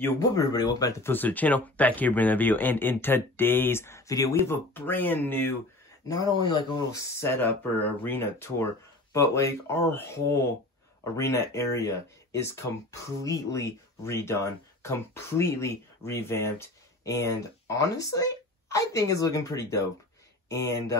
Yo, what up everybody, welcome back to the Phil channel, back here bringing a video, and in today's video, we have a brand new, not only like a little setup or arena tour, but like our whole arena area is completely redone, completely revamped, and honestly, I think it's looking pretty dope. And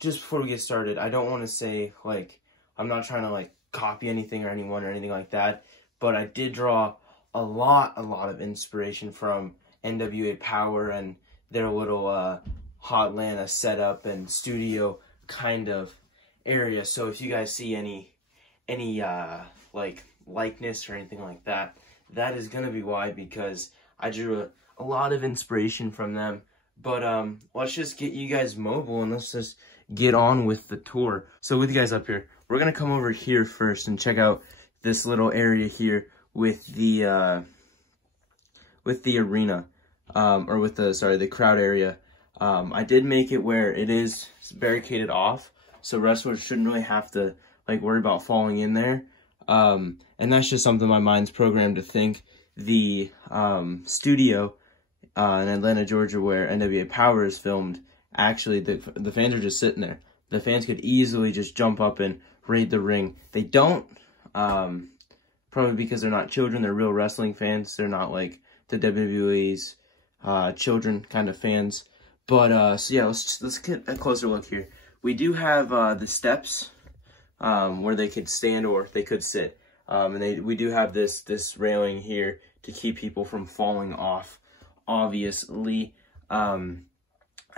just before we get started, I don't want to say, like, I'm not trying to like copy anything or anyone or anything like that, but I did draw a lot of inspiration from NWA Power and their little Hotlanta setup and studio kind of area. So if you guys see any like likeness or anything like that, that is gonna be why, because I drew a lot of inspiration from them. But let's just get you guys mobile and let's just get on with the tour. So with you guys up here, we're gonna come over here first and check out this little area here with the arena, or with the crowd area. I did make it where it is barricaded off, so wrestlers shouldn't really have to like worry about falling in there. And that's just something my mind's programmed to think. The studio in Atlanta, Georgia, where NWA Power is filmed, actually the fans are just sitting there. The fans could easily just jump up and raid the ring. They don't, probably because they're not children, they're real wrestling fans. They're not like the WWE's children kind of fans. But so yeah, let's get a closer look here. We do have the steps where they could stand or they could sit, and we do have this railing here to keep people from falling off. Obviously, I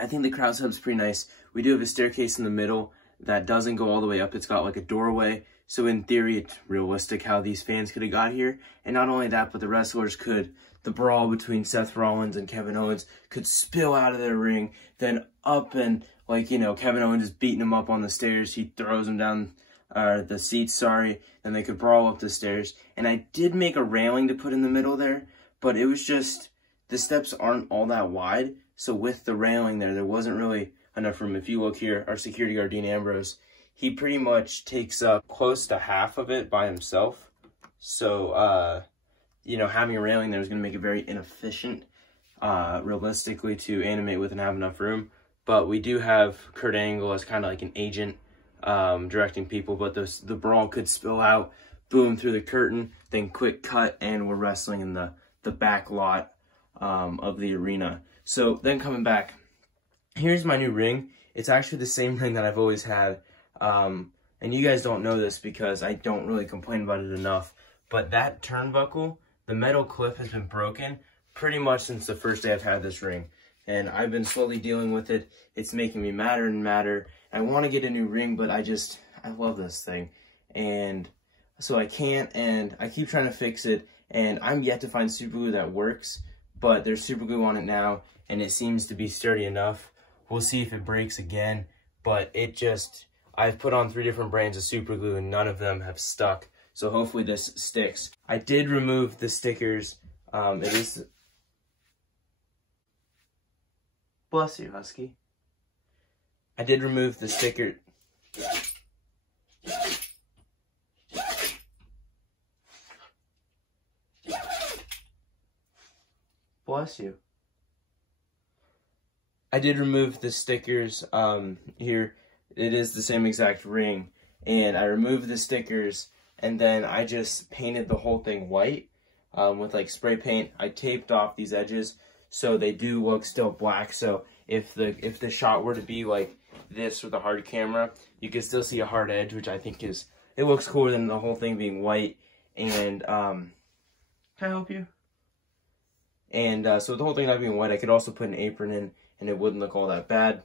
think the crowd setup's pretty nice. We do have a staircase in the middle that doesn't go all the way up. It's got like a doorway. So in theory, it's realistic how these fans could have got here. And not only that, but the wrestlers could, the brawl between Seth Rollins and Kevin Owens could spill out of their ring, then up and, like, you know, Kevin Owens is beating him up on the stairs. He throws him down the seats, sorry. Then they could brawl up the stairs. And I did make a railing to put in the middle there, but it was just, the steps aren't all that wide. So with the railing there wasn't really enough room. If you look here, our security guard, Dean Ambrose, he pretty much takes up close to half of it by himself. So, you know, having a railing there is going to make it very inefficient, realistically, to animate with and have enough room. But we do have Kurt Angle as kind of like an agent, directing people. But the brawl could spill out, boom, through the curtain, then quick cut, and we're wrestling in the back lot of the arena. So then coming back, here's my new ring. It's actually the same ring that I've always had. And you guys don't know this because I don't really complain about it enough, but that turnbuckle, the metal clip has been broken pretty much since the first day I've had this ring. And I've been slowly dealing with it. It's making me madder and madder. I want to get a new ring, but I love this thing. And so I can't, and I keep trying to fix it, and I'm yet to find super glue that works, but there's super glue on it now, and it seems to be sturdy enough. We'll see if it breaks again, but I've put on 3 different brands of super glue and none of them have stuck. So hopefully this sticks. I did remove the stickers. Bless you, Husky. I did remove the sticker. Bless you. I did remove the stickers here. It is the same exact ring, and I removed the stickers, and then I just painted the whole thing white with like spray paint. I taped off these edges so they do look still black. So if the shot were to be like this with a hard camera, you can still see a hard edge, which I think it looks cooler than the whole thing being white. And can I help you? And so the whole thing not being white, I could also put an apron in, and it wouldn't look all that bad.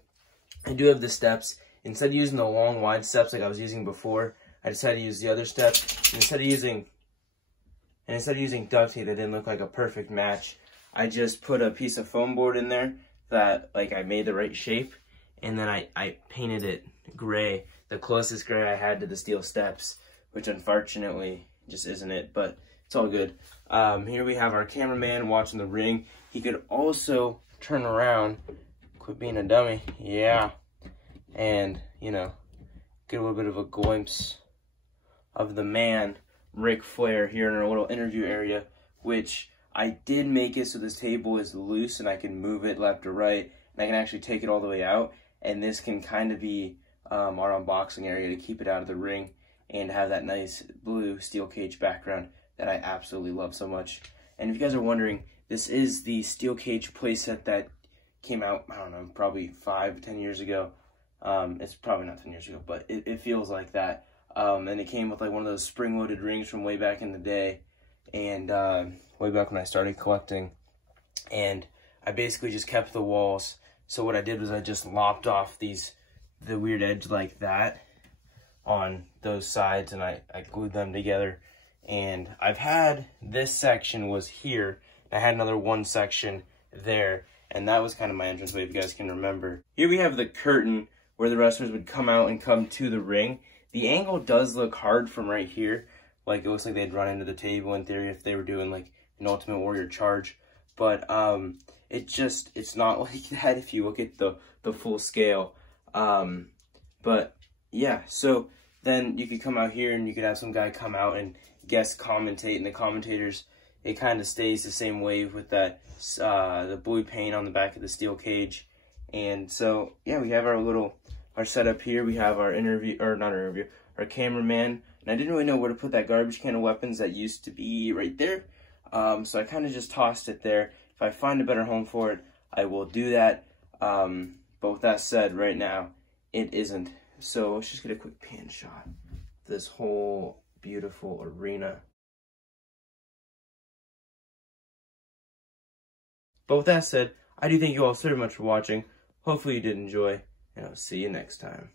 I do have the steps. Instead of using the long, wide steps like I was using before, I decided to use the other steps. And instead of using duct tape that didn't look like a perfect match, I just put a piece of foam board in there that like I made the right shape, and then I painted it gray, the closest gray I had to the steel steps, which unfortunately just isn't it, but it's all good. Here we have our cameraman watching the ring. He could also turn around, quit being a dummy, yeah, and, you know, get a little bit of a glimpse of the man, Ric Flair, here in our little interview area, which I did make it so this table is loose and I can move it left or right, and I can actually take it all the way out, and this can kind of be our unboxing area to keep it out of the ring and have that nice blue steel cage background that I absolutely love so much. And if you guys are wondering, this is the steel cage playset that came out, I don't know, probably 5-10 years ago. It's probably not 10 years ago, but it feels like that. And it came with like one of those spring-loaded rings from way back in the day, and way back when I started collecting. And I basically just kept the walls. So what I did was I just lopped off the weird edge like that on those sides, and I glued them together. And I've had this section was here. I had another one section there, and that was kind of my entranceway, if you guys can remember. Here we have the curtain where the wrestlers would come out and come to the ring. The angle does look hard from right here. Like, it looks like they'd run into the table in theory if they were doing like an Ultimate Warrior charge. But it's not like that if you look at the full scale. But yeah, so then you could come out here and you could have some guy come out and guest commentate, and the commentators, it kind of stays the same way with that the blue paint on the back of the steel cage. And so yeah, we have our setup here. We have our our cameraman, and I didn't really know where to put that garbage can of weapons that used to be right there, so I kind of just tossed it there. If I find a better home for it, I will do that, but with that said, right now it isn't. So let's just get a quick pan shot of this whole beautiful arena. But with that said, I do thank you all so much for watching. Hopefully you did enjoy, and I'll see you next time.